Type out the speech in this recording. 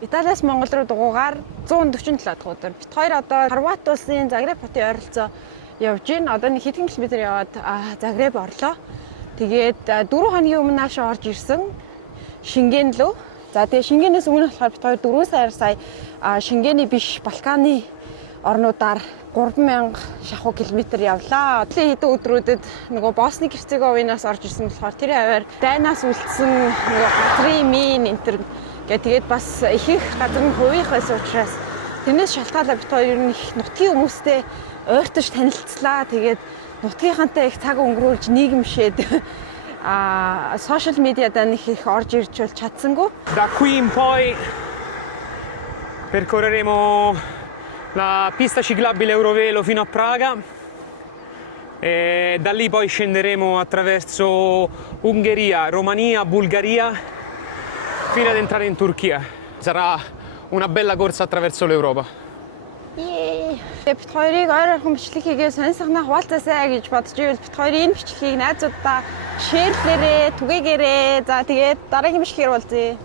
Италиас Монгол руу дугуугаар 147 дахь өдөр. Бид хоёр одоо Хорват улсын Загреб хотын ойролцоо явж байна. Одоо нэг хэдэн километр яваад Загреб орлоо. Тэгээд 4 хоногийн өмнө нааш орж ирсэн Шенген лөө. За тэгээ Шенгенээс өмнө болохоор бид хоёр 4 сая Шенгений биш Балканы орнуудаар 3000 шахуу километр явлаа. Хэдэн өдрүүдэд нөгөө Босни Герцеговинаас орж ирсэн болохоор тэр хаваар дайнаас үлдсэн нөгөө хатрын мин энтер тэгээд бас их газар нь хувийнх байсан учраас тэрнээс шалтгаалаад бид хоёр ер нь их нутгийн хүмүүстэй ойртож танилцлаа. Тэгээд нутгийнхантай их цаг өнгөрүүлж нийгэмшээд social mediada нэг их орж ирж бол чадсангүй. Da qui in poi percorreremo la pista ciclabile Eurovelo fino a Praga e da lì poi scenderemo attraverso Ungheria, Romania, Bulgaria fino ad entrare in Turchia. Sarà una bella corsa attraverso l'Europa. Бид хоёрыг ойр ойрхон бичлэг хийгээ сонирхнаа хуваалцаасаа гэж бодож ивэл бид хоёрын энэ бичлэгийг найзуудаа шеэрлээрээ, түгээгээрээ. За тэгээд дараагийн бичлэгээр уулзъя.